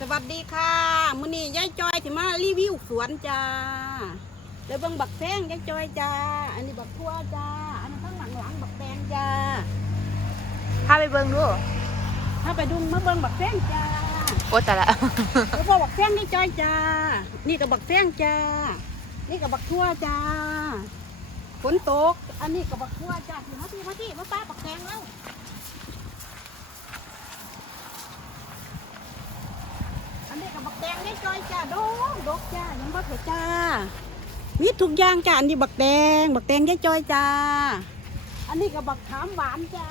สวัสดีค่ะมื้อนี้ยายจอยที่มารีวิวสวนจ้าเดี๋ยวเบิ่งบักแตงยายจอยจ้า อันนี้บักทั่วจ้า อันนี้ข้างหลังหลังบักแตงจ้าพาไปเบิ่งดูถ้าไปดูมาเบิ่งบักแตงจ้าโอ้แต่ละแล้วพอบักแตงนี่จอยจ้า นี่กับบักแตงจ้า นี่กับบักทั่วจ้าฝนตก อันนี้กับบักทั่วจ้ามาที่มาที่มาป้าบักแตงแล้ว นนี้กับบักแดงนี่จอยจ้าดกดกจ้ายังบ่เผ็ดจ้ามีทุกอย่างจ้าอันนี้บักแดง บักแดงยายจอยจ้า อันนี้กับบักขามหวานจ้า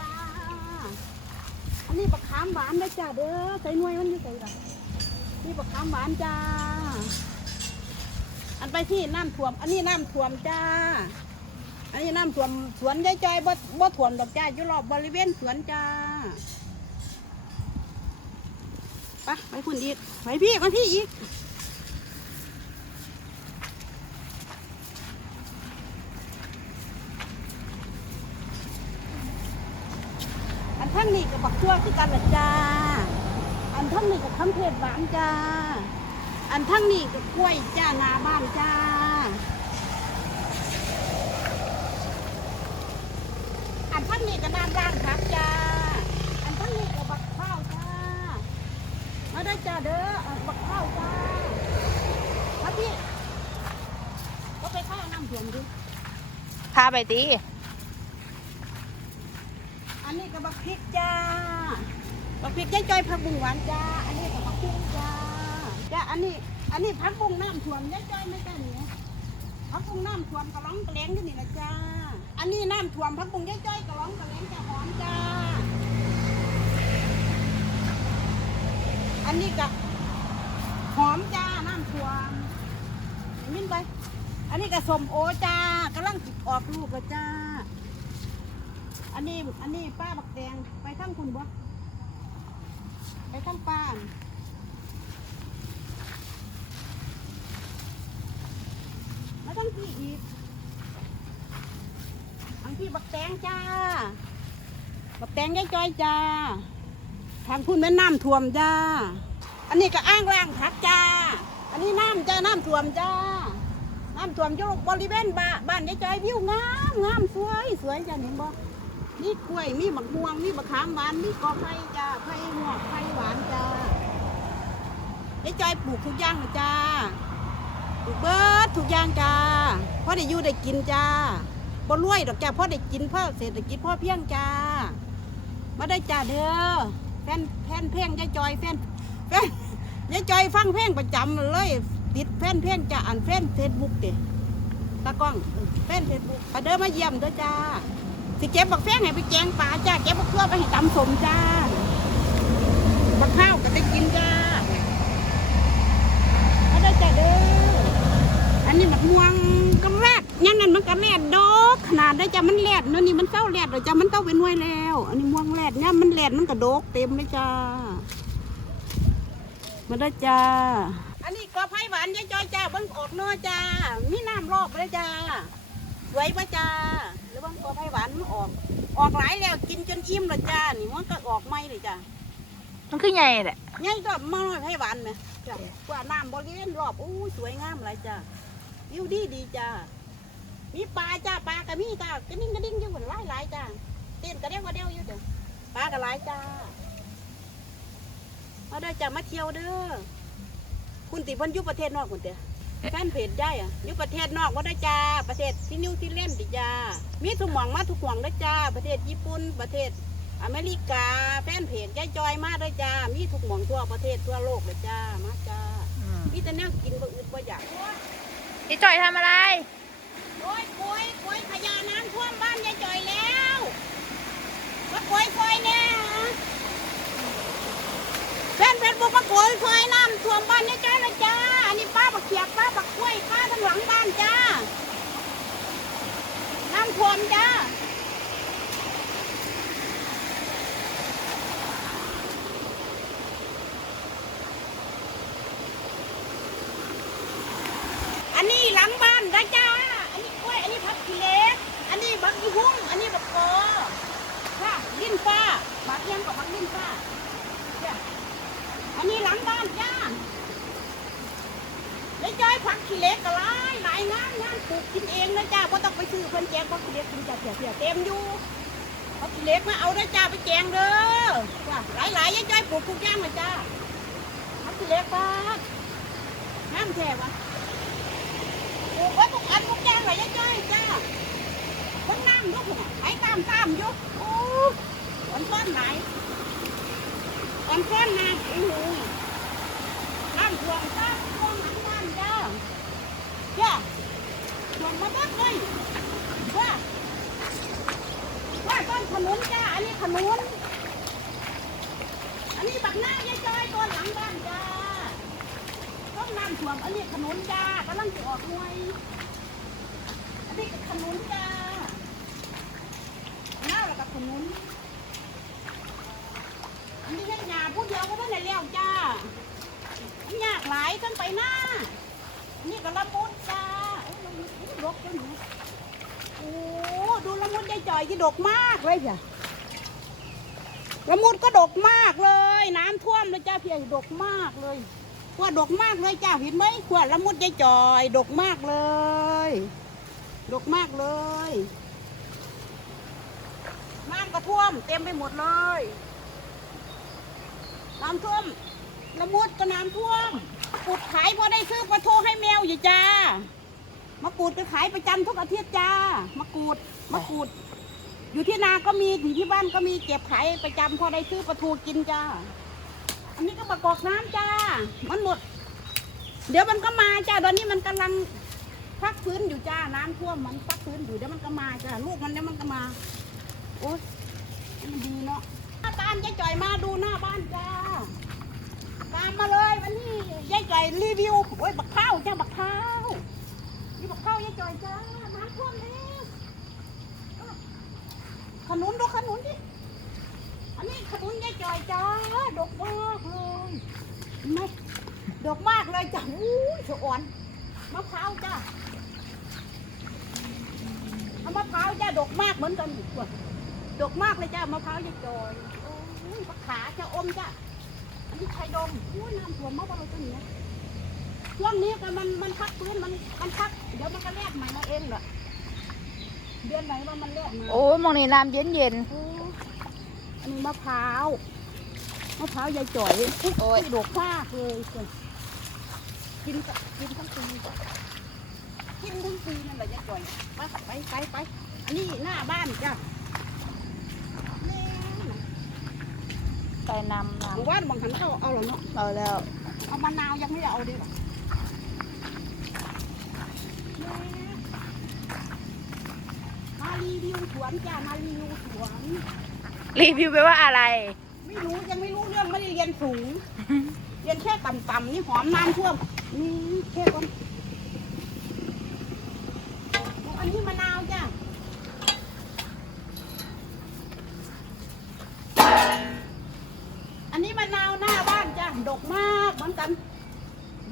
อันนี้บักขามหวานนะจ้าเด้อใส่หน่วยมันอยู่ใส่ละนี่บักขามหวานจ้า อันไปที่น้ำท่วม อันนี้น้ำท่วมจ้า อันนี้น้ำท่วมสวนยายจอยบ่บ่ท่วมดอกจ้าอยู่รอบบริเวณสวนจ้า ไปไปคุณอีกไปพี่ไปพี่อีกอันทั้งนี้กับบักชั่วคือกันละจ้า อันทั้งนี้กับคำเทศหวานจ้า อันทั้งนี้กับกล้วยจ้านาบ้านจ้าอันทั้งนี้กับน้ำร้านครับจ้า อันทั้งนี้กับบักข้าวจ้า มา ได้จ้าเด้อบักข้าวจ้าพี่ก็ไปข้าวน้ำท่วมดิพาไปตีอันนี้ก็บักพริกจ้าบักพริกยายจอยผักบุ้งหวานจ้า อันนี้ก็บักพริกจ้าจ้าอันนี้ อันนี้ผักบุ้งน้ำท่วมยายจอยไม่จ้เนี่ยผักบุ้งน้ำท่วมกระล้องกระเลงอยู่นี่นะจ้า อันนี้น้ำท่วมผักบุ้งยายจอยกระล้องกระเลงจะหอมจ้า อันนี้ก็หอมจ้า น้ำท่วมเห็นมินไป อันนี้ก็สมโอจ้ากำลังจิบออกลูกแล้วจ้า อันนี้อันนี้ป้าบักแดงไปทั้งคุณบ่ไปทั้งป้ามาทั้งพี่อีกอันที่บักแตงจ้า บักแตงยายจอยจ้า ทางพุ่นแม่น้ำท่วมจ้า อันนี้ก็อ้างล่างผักจ้า อันนี้น้ำจ้าน้ำท่วมจ้า น้ำท่วมอยู่บริเวณบ้านบ้านยายจอยวิวงามงามสวยสวยจ้าเห็นบ่มีกล้วยมีมะม่วงมีมะขามหวานมีกอไผ่จ้าไผ่หมวกไผ่หวานจ้ายายจอยปลูกทุกอย่างจ้าปลูกเบิร์ดทุกอย่างจ้าพ่อได้อยู่ได้กินจ้าบ่รวยดอกจ้าพ่อได้กินพ่อเศรษฐกิจพ่อเพียงจ้ามาได้จ้าเด้อ นแฟนเพลงยายจอยแฟนแฟนยายจอยฟังเพลงประจำเลย ติดแฟนเพลงจ้าอ่านแฟนเฟซบุ๊กเด้ตากล้องแฟนเฟซบุ๊กเด้อมาเยี่ยมเด้อจ้าสิเก็บบักแฟงให้ไปแกงปลาจ้าเก็บบักทั่วไปให้ตำสมจ้าบักข้าวก็ได้กินจ้าเอาได้จ้าเด้ออันนี้บักม่วง ก็แรดยังนั่นมันก็แรดดอกขนาดได้จ้ามันแรดเนาะนี่มันเต้าแรดเลยจ้ามันเต้าเป็นหน่วยแล้ว อันนี้ม่วงแรดเนี่ยมันแรดมันกระดกเต็มเลยจ้ามาได้จ้าอันนี้กอไผ่หวานยายจอยจ้าเบิ้งออกเนาะจ้ามีน้ำรอบเลยจ้าสวยปะจ้าหรือว่ากอไผ่หวานมันออก ออกหลายแล้วกินจนอิ่มและจ้านี่มันก็ออกไม่เลยจ้ามันคือใหญ่แหละง่ายก็มาหน่อยไผ่หวานไหมจ้ากว่าน้ำบริเวณรอบอู้สวยงามหลายจ้าวิวดีดีจ้า มีปลาจ้าปลากระมีจ้ากระดิ่งกระดิ่งอยู่หมดหลายหลายจ้าเต้นกระเดียวกระเดียวอยู่จ้าปลากระหลายจ้ามาได้อจ้ามาเที่ยวเด้อคุณติเพันอยุประเทศนอกคุณเตะแฟนเพจได้อะอยู่ประเทศนอกว่าได้จ้าประเทศที่นิวซีแลนด์ดิจ้ามีทุกหม่องมาทุกหม่องได้จ้า ประเทศญี่ปุ่นประเทศอเมริกาแฟนเพจยายจอยมาได้จ้า มีทุกหม่องทั่วประเทศทั่วโลกเลยจ้ามาจ้ามีแต่แนวกินบ่อึดบ่อยากพี่จอยทำอะไร โอ้ยโอยโอยขยะน้ำท่วมบ้านยายจอยแล้วมาโกยโกยแน่ฮะแฟนเพจบอกมาโกยโกยน้ำท่วมบ้านยายจอยเลยจ้า อันนี้ป้าบักเขียบป้าบักกล้วยป้าทั้งหลังบ้านจ้า น้ำท่วมจ้า อันนี้หลังบ้านนะจ้า อันนี้กล้วย อันนี้ผักขี้เหล็ก อันนี้บักอีหุ่งอันนี้บักกอค่ะ ลิ้าบักเอียงกับบักลิ้นฟ้าอันนี้หลังบ้านจ้าขี้เล็กก็หลายหลายงานงานปลูกกินเองนะจ้าบ่ต้องไปซื้อเพิ่นแจกบ่ขี้เล็กกินจ้าเสียเสียเต็มอยู่เอาขี้เล็กมาเอาได้จ้าไปแจงเด้อว่าหลายๆยายจ้อยปลูกทุกอย่างเลยจ้าเอาขี้เล็กป้าน้ำแท้วะปลูกไว้ทุกอันทุกอย่างเลยยายจ้อยจ้าเพิ่นน้ำลูกน่ะไหลตามตามยู่โอ้ อันซ้อนไหลอันซ้อนน้ำโอ้โหน้ำท่วมจ้าท่วมหลังบ้านจ้าจ้าชวนมาบักเลยว่าว่าต้นขนุนจ้าอันนี้ขนุนอันนี้บักหน้ายายจอยต้นหลังบ้านจ้าต้นน้ำท่วมอันนี้ขนุนจ้ากำลังจะออกหน่วยอันนี้ก็ขนุนจ้าหน้าแล้วก็ขนุนนี้ให้หยา ผู้เดียวก็ไม่ได้เลี้ยวจ้ามันยากหลายทั้งไปหน้า นี่ก็ละมุดจ้าโอ้ยมุดโอ้ยดกจังหนูโอ้ดูละมุดยายจ่อยที่ดกมากเลยจ้ะละมุดก็ดกมากเลย น้ำท่วมเลยจ้าเพียดกมากเลยขวดดกมากเลยจ้าเห็นไหมขวดละมุดยายจ่อย ดกมากเลย ดกมากเลยน้ำก็ท่วมเต็มไปหมดเลย น้ำท่วมละมุดก็น้ำท่วมกูดขายพอได้ซื้อปลาทูให้แมวอยู่จ้ามะกรูดก็ขายประจำทุกอาทิตย์จ้ามะกรูดมะกรูด อยู่ที่นาก็มีอยู่ที่บ้านก็มีเก็บขายประจำพอได้ซื้อปลาทูกินจ้าอันนี้ก็ประกอบน้ำจ้า มันหมด เดี๋ยวมันก็มาจ้าตอนนี้มันกำลังพักฟื้นอยู่จ้าน้ำท่วมมันพักฟื้นอยู่เดี๋ยวมันก็มาจ้าลูกมันเดี๋ยวมันก็มาโอ๊ยมันดีเนาะานยายจ่อยมาดูหน้าบ้านจ้าตามมาเลยวันนี้ยายจ่อยรีวิวโอ้ยบักข้าวจ้าบักข้าวนี่บักข้าวยายจ่อยจ้าน้ำท่วมแล้วขนุนดูขนุนดิอันนี้ขนุนยายจ่อยจ้าดกมากเลยเห็นไหมดกมากเลยจ้าอู้ยสะอ่อนมะพร้าวจ้าเอามะพร้าวจ้าดกมากเหมือนกันอีกตัวดกมากเลยจ้ามะพร้าวยายจอย อ้ยบักขาจะอมจ้าอันนี้ไข่ดมอุ้ยน้ำท่วมมากเลยตัวเนี้ยช่วงนี้ก็มันมันพักพื้นมันมันพักเดี๋ยวมันก็แลกใหม่มาเองแหละเดือนไหนว่ามันแลกมาโอ้ยมองนี่น้ำเย็นเย็นโอ้อันนี้มะพร้าวมะพร้าวยายจ่อยโอ้ยดกมากเลยจ้ะกินกะกินทั้งปีกินทั้งปีนั่นแหละยายจ่อยไปไปไปไปอันนี้หน้าบ้านจ้ะแม่น่ะ ๆ ไปนำนหมู่บ้านบางหันเขาเอาเหรอเนาะำเอาแล้ว เอามะนาวยังไม่ได้เอาดีกว่ามารีวิวสวนจ้ามารีวิวสวนรีวิวไปว่าอะไร ไม่รู้ยังไม่รู้เรื่องไม่ได้เรียนสูง เรียนแค่ต่ำๆนี่หอมน้ำท่วมนี่แค่ก่อนอันนี้มะนาวจ้าอันนี้มะนาวหน้าบ้านจ้าดกมากเหมือนกัน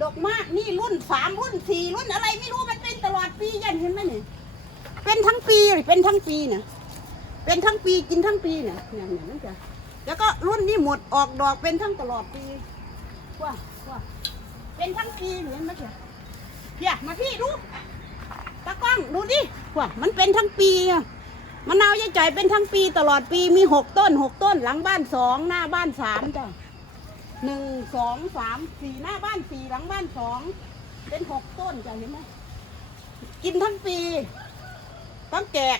ดกมากนี่รุ่น สามรุ่นสี่รุ่นอะไรไม่รู้มันเป็นตลอดปียันเห็นไหมเนี่ยเป็นทั้งปีเป็นทั้งปีเนี่ยเป็นทั้งปีกินทั้งปีเนี่ยเนี่ยเนี่ยนั่นจ้ะแล้วก็รุ่นนี้หมดออกดอกเป็นทั้งตลอดปีว่าว่าเป็นทั้งปีเห็นไหมจ๊ะเพียมาพี่ดูตากล้องดูดิว่ามันเป็นทั้งปีอะมะนาวยายจ่อยเป็นทั้งปีตลอดปีมีหกต้นหกต้น หลังบ้านสองหน้าบ้านสามจ้ะหนึ่งสองสามสี่หน้าบ้านสี่หลังบ้านสอง เป็นหกต้นจ้ะเห็นไหมกินทั้งปี ต้องแจก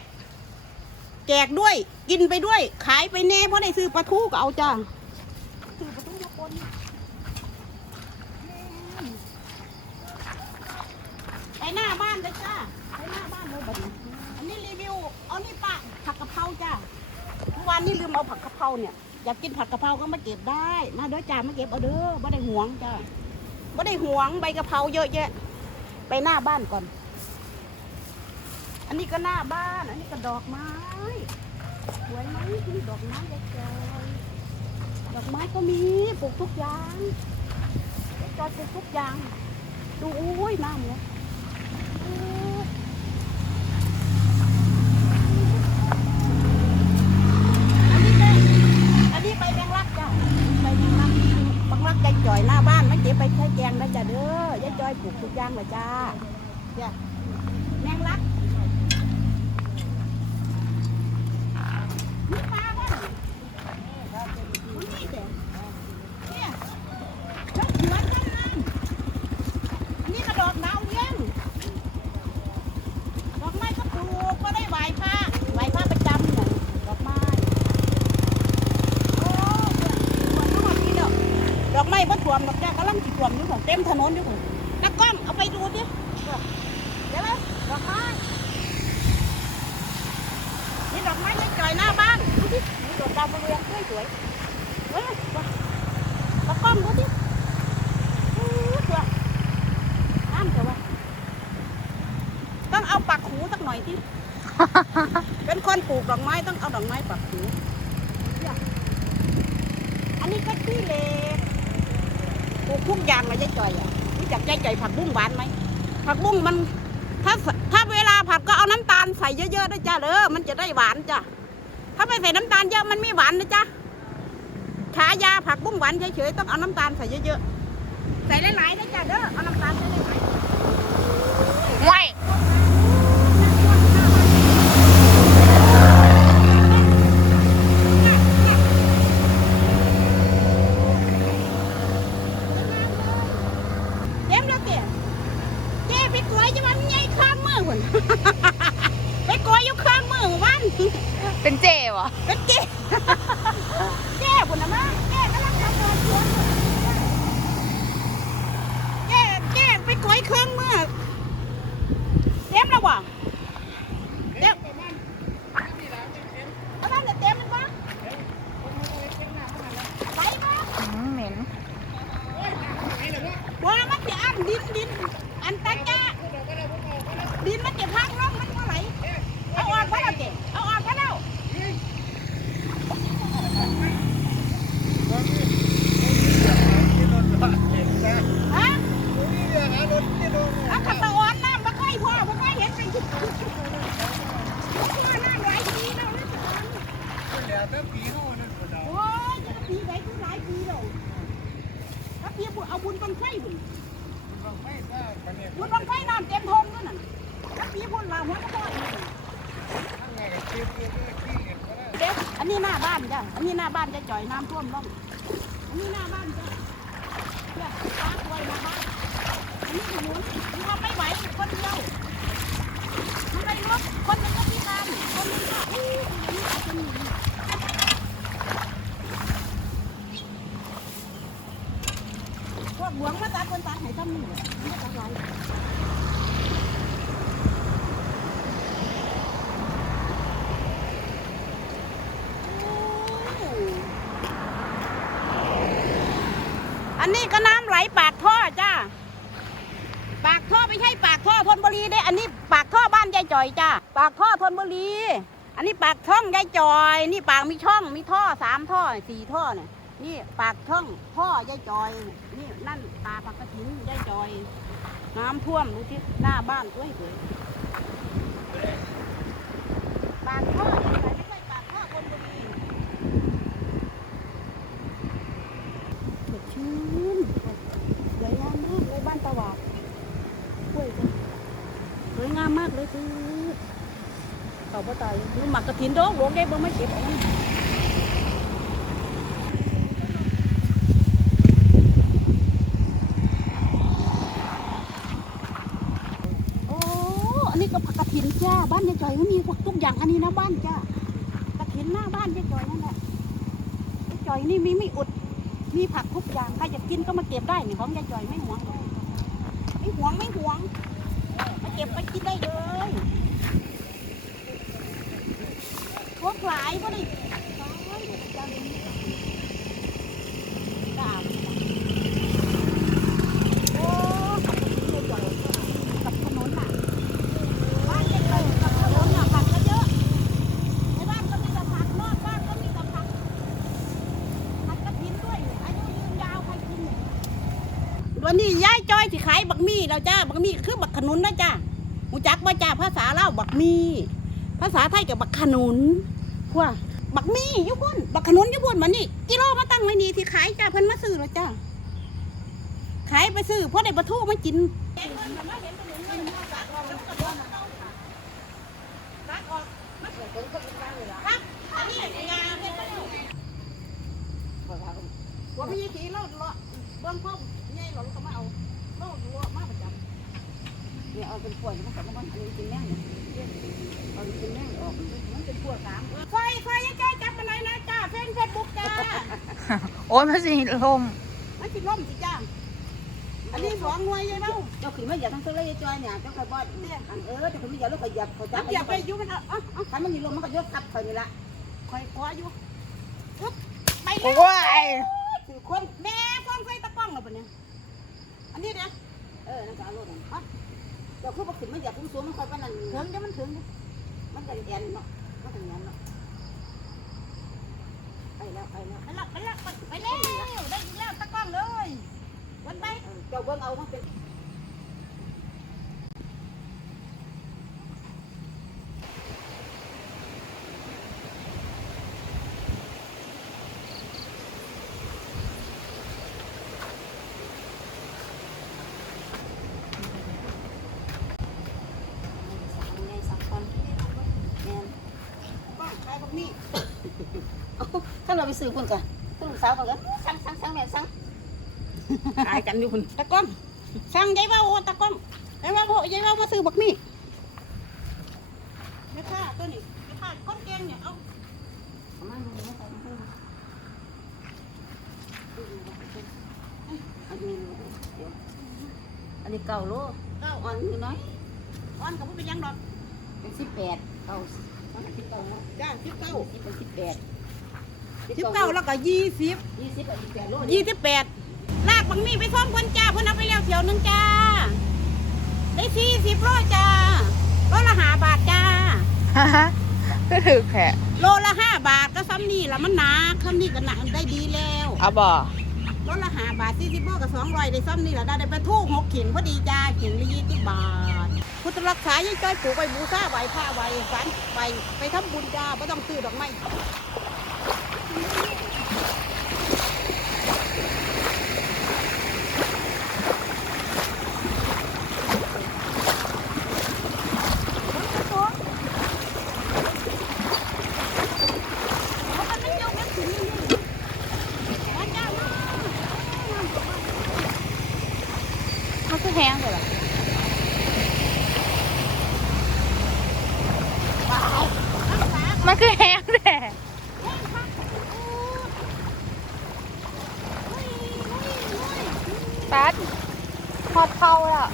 แจกด้วย กินไปด้วย ขายไปเน่เพราะได้ซื้อปลาทูก็เอาจ้าซื้อปลาทูมาปนไปหน้าบ้านเลยจ้าไปหน้าบ้านเลยบัดนี้อันนี้รีวิวเอานี่ป้าผักกะเพราจ้าเมื่อวานนี้ลืมเอาผักกะเพราเนี่ยอยากกินผัดกะเพราก็มาเก็บได้มาเด้อจ้ามาเก็บเอาเด้อไม่ได้หวงจ้า ไม่ได้หวงใบกะเพราเยอะแยะ ไปหน้าบ้านก่อน อันนี้ก็หน้าบ้าน อันนี้ก็ดอกไม้สวยไหมนี่ดอกไม้เล็กเลยดอกไม้ก็มีปลูกทุกอย่างด็กจอยปลูกทุกอย่าง ดูอุ้ยน้าเนี่ยอู้นนี้ก็ อันนี้ใบแมงลักจ้ะใบแมงลักแมงลักยายจ่อยหน้าบ้าน ไปใช้แกงนะจ้ะเด้อยายจ่อยจ้อยปลูกทุกอย่างเลยจ้าจ้ะแมงลักมีปลาบ้างมันนี่เด็เนี่ยเจ้าสวนกันนั่นนี่กระดอกดาวเลี้ยงดอกไม้ก็ปลูกก็ได้ไหวพระไหวพระประจำเนี่ยดอกไม้ โอ้สวนทั้งหมดนี่เด้อดอกไม้บ่ท่ วมดอกจ้ากำลังสิท่วมอยู่ของเต็มถนนอยู่ของนักกล้องเอาไปดูดิเดี๋ยวนะดอกไม้นี่ดอกไม้ยังจ่อยหน้าบ้านดูดินี่ดอกดาวเรืองสวยสวยเฮ้ยตะกล้องดูดิอู้ตัวน้ำเถอะวะต้องเอาปักหูสักหน่อยดิเป็นคนปลูกดอกไม้ต้องเอาดอกไม้ปักหูอันนี้ก็ขี้เล็ก ลูกทุกอย่างเลยยายจ่อยอะรู้จักยายจ่อยผักบุ้งหวานไหมผักบุ้งมันถ้าถ้าเวลาผัดก็เอาน้ำตาลใส่เยอะๆด้จ้าเด้อมันจะได้หวานจ้ะถ้าไม่ใส่น้ำตาลเยอะมันไม่หวานนะจ้ะขายาผักบุ้งหวานเฉยๆต้องเอาน้ำตาลใส่เยอะๆใส่หลายๆนะจ้ะเด้อเอาน้ำตาลใส่หลายไม่ ๆเต็มแล้วเตี๋ยเจ๊ไปกล้วยจะมันใหญ่ข้างมือคน ไปกล้วยอยู่ข้างมือวัน เป็นเจวะ เป็นเจ๊ เจ๊บุญนะมาเจ๊กำลังทำงานสวนเจ๊เจ๊ไปกล้วยเครื่องมือ เต็มแล้ววะเต็มเอาน้ำเต็มมันปะไปปะ อืมเหม็น ว่ามันจะอันดินดินอันตะจ้าดินมันจะพังลงมันเมื่อไหร่เอาออกไปแล้วเจ๊เอาออกไปแล้วฮะเอาขับตะออนน้ำมาค่อยพ่อมาค่อยเห็นเป็นพ่อน้ำหลายปีแล้วนะโอ้ยจะปีไหนถึงหลายปีแล้วถ้าเพียบุญเอาบุญบังไฟบุญบุญบังไฟน้ำเต็มทงนั่นน่ะถ้าเพียบุญลาหัวก็พ่ออีก เด็กอันนี้หน้าบ้านจ้ะอันนี้หน้าบ้านจะจ่อยน้ำท่วมล่องอันนี้หน้าบ้านจ้ะเนี่ยตาควยมาบ้านอันนี้หมุนนทำไม่ไหวคนเดียวมันไม่รถคนหนึงก็พิการคนหนึงก็อู้ยคนหนึ่งพวกหลวงมาตัดคนตัดให้ทำนี่แหละไม่ตัดไรอันนี้ก็น้ำไหลปากท่อจ้า ปาก ท่อไม่ใช่ปากท่อธนบุรีเด้อันนี้ปากท่อบ้านยายจ่อยจ้าปากท่อธนบุรี อันนี้ปากช่องยายจ่อย นี่ปากมีช่องมีท่อสามท่อสี่ท่อเนี่ยนี่ปากช่องท่อยายจอย นี่นั่นตาปากกระถินยายจอย น้ำท่วมดูที่หน้าบ้านสวยสวยปากท่อยายจอยไม่ใช่ปากท่อธนบุรีสดชื่นสวยงามมากเลยบ้านตะหวาดกล้วยกันสวยงามมากเลยคือเขาบ่ตายนุ่มหมักกระถินโดงหลวงได้บ่มาเก็บเอาโอ้อันนี้ก็ผักกระถินจ้า บ้านยายจอยมันมีทุกอย่างอันนี้นะบ้านจ้ากระถินหน้าบ้านยายจอยนั่นแหละยายจอยนี่มีไม่อุด มีผักทุกอย่างใครอยากกินก็มาเก็บได้นี่ของยายจอยไม่หวงไม่หวงไม่หวง เก็บไปกินได้เลยพวกหลายก็ได้จ้าโอ้ผักกระถินยายจอย กับถนนน่ะบ้านเล็กๆกับถนนน่ะผักก็เยอะในบ้านก็มีแต่ผักนอกบ้านก็มีแต่ผักผักกระถินด้วยอายุยืนยาวใครกินเนี่ยวันนี้ยายจ อยสิขายบักมี่แล้วจ้าบักมี่คือบักขนุนนะจ้าหูจักว่าจ้าภาษาเล่าวบักมี่ภาษาไทยกับบักขนุนพวกบักมี่อยุพุ่นบักขนุนอยุพุ่นมานี่กิโลมาตั้งไว้นี่ที่ขายจ้าเพิ่นมาซื้อแล้วจ้าขายไปซื้อเพราะได้ปลาทูมากินครับอันนี้งานเนี่ยว่าพี่ทีเราเลาะเบื้องพ่อใหญ่เราก็มาเอาเราลัวมาประจำ เนี่ยเอาเป็นขวดมันก็มันอันนี้เป็นแม่งเนี่ยเอาเป็นแม่งออกมันเป็นขวดสามไฟไฟยังจ้าจับอะไรนะจ้าเฟซเฟซบุ๊กจ้าโอ้ยมันสิลมมันสิล่มสิจ้าอันนี้สองหน่วยยายเบ้าเจ้าขึ้นมาอย่าทั้งตัวเลยจอยเนี่ยเจ้าคอยบอดเนี่ยอันเออเจ้าขึ้นมาอย่าลูกคอยเหยียบเขาจัจับบอย่าไปยุ่งมันเอาเอาเอาคันมันมีลมมันก็ยกทับคอยนี่ละคอยคออยู่ปึ๊บไปโอ้แล้วยคือคนแม่ฟังใส่ตะกล้องแล้วปะเนี่ยอันนี้เด้อเออนั่นก็เอาลูกนั่นฮะ เจ้าขึ้นมาขึ้นมาอย่าทุ่งสูงมันคอยปานนั้นถึงจะมันถึงมันก็แอนเนาะมันก็แอนเนาะไปแล้วไปแล้วไปแล้วไปแล้วไปแล้วได้อีกแล้วตะกล้องเลยวันไปเจ้าเบิ่งเอามันเป็น ไงสักคนแม่กล้องใครพวกนี้ ถ้า เราไปซื้อคนก่อนคุณลูกสาวก่อนก็สั่งสั่งสั่งแม่สั่งขายกันอยู่คุณตะกล้องสั่งยายเบ้าโอ้ตะกล้องยายเบ้าโอ้ยายเบ้ามาซื้อบักนี่แม่ค้าตัวนี้แม่ค้าคนเก่งเนี่ยเอา ประมาณนี้นะครับอันนี้อันนี้เก่าโล เก้า อ่อนอยู่น้อย อ่อนกับผู้เป็นหยังดอก เป็นสิบแปดเก่ามันก็สิบเก่าเนาะ จ้าสิบเก้า สิบเป็นสิบแปด สิบเก้าแล้วก็ยี่สิบยี่สิบกับสิบแปดโลยี่สิบแปดลากบังนี่ไปซ่อมคนจ้าเพิ่นเอาไปแล้วเที่ยวหนึงจ้า ได้สี่สิบโลจ้าโลละห้าบาทจ้าฮ่าฮ่าก็ถือแผลโลละห้าบาทก็ซ้ำนี่ละมันหนาซ้ำนี่ก็หนาได้ดีแล้วเอาบ่โลละห้าบาทสี่สิบโลกับสองร้อยได้ซ้ำนี่ละได้ได้ไปทูกหกขิงพอดีจ้าขิงละยี่สิบบาท พุทธรักษายังจ้อยปลูกไปบูชาไหวผ้าไหวฝันไปไปทำบุญจ้าไม่ต้องซื้อดอกไม้ มัน คือแห้งเลยล่ะมันคือแห้งแท้แป๊ดพอดเข้าแล้ว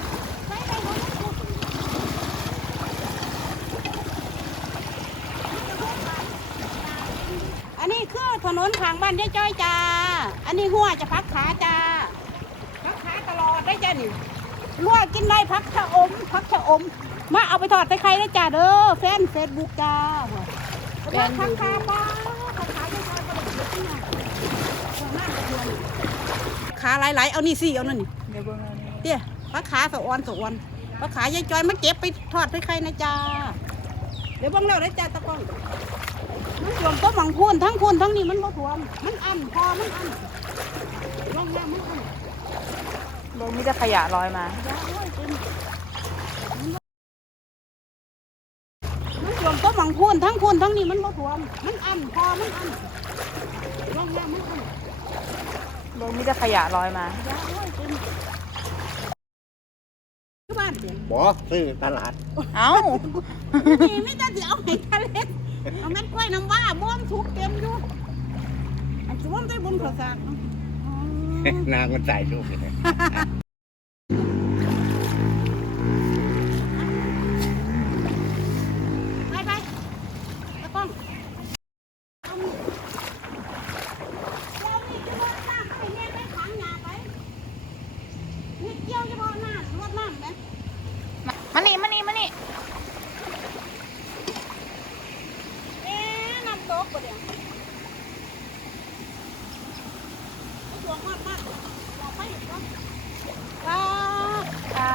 อันนี้คือถนนทางบ้านยายจ้อยจ้า อันนี้หัวจะพักขาจ้า พักขาตลอดได้จ้านี่รั่วกินได้พักชะอม พักชะอม มาเอาไปทอดใส่ไข่ได้จ้า เด้อแฟนเฟซบุ๊กจ้าแฟนพักขาป้าพักขายายจ้อยก็ได้เยอะที่ขาหลายๆเอานี่สิเอานั่นนี่เดี๋ยวเบิ่งเอานี่เตี้ยพักขาสะออนสะออนพักขายายจอยมาเก็บไปทอดใส่ไข่นะจ้าเดี๋ยวเบังเราได้จ้าตะกล้องมันท่วมต้นหมังพูนทั้งพูนทั้งนี้มันบ่ท่วมมันอันพอมันอันร่องน้ำมันอันเบิ่งมีแต่ขยะลอยมา งพูนทั้งพูนทั้งนี้มันบ่ท่วมมันอันพอมันอันร่องน้ำมันอันเบิ่งมีแต่ขยะลอยมา ยาวเลยคุณที่บ้านเสียบอซื้อตลาดเอ้า นี่ไม่ต้องสิเอาให้ทะเลเอาเม็ดกล้วยน้ำว่าบ้วมทุกเต็มอยู่อันสวมได้บุญข้าวสารเนาะอ๋อนางมันใส่ลูกเลยไปไปตะกล้องเอามือเดี๋ยวนี่จะรดน้ำให้แม่ไปขังยาไปนี่เกี่ยวเฉพาะน้ำรดน้ำไหม มานี่มานี่มานี่ เอ๊ะน้ำตกปะเดี๋ยวเอาตัวมากมากลองไปอีกเนาะว้าว ตา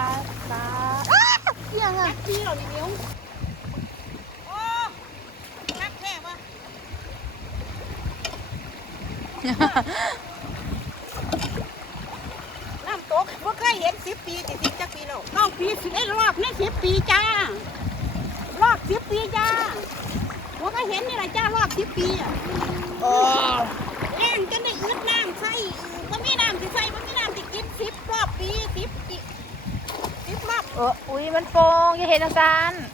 ตา เที่ยงอะเที่ยวนี่เดียวโอ้รักแท้ปะ น้ำตกเห็นสิบปีติดสิบจักปีแล้วน้องปีสิบเอ็ดรอบนี่สิบปีจ้ารอบสิบปีจ้าผมก็เห็นนี่แหละจ้ารอบสิบปีอะโอ้แองจนได้อึดน้ำใส่ก็มีน้ำสิใส่ก็มีน้ำติกินสิบรอบปีสิบปีสิบรอบเอออุ้ยมันโป่งอย่าเห็นจังซันสิบ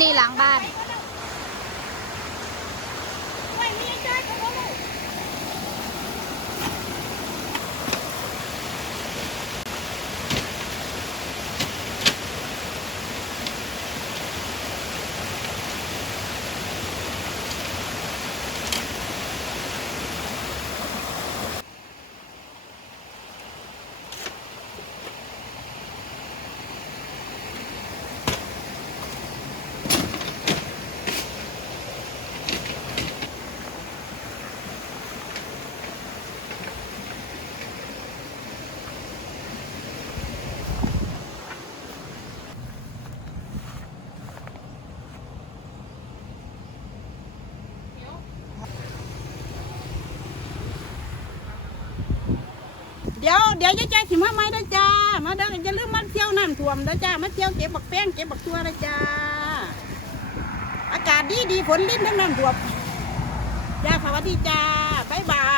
นี่หลังบ้าน ไม่มีใจก็บ่รู้ เดี๋ยวเดี๋ยวยายใจสิมาไหม่เด้จ้า มาเด้ออย่าลืมมาเที่ยวน้ำท่วมเด้จ้า มาเที่ยวเก็บบักแป้งเก็บบักตัวนะจ้า อากาศดีดีฝนลิ้นทั้งน้ำท่วมจ้าสวัสดีจ้าบ๊ายบาย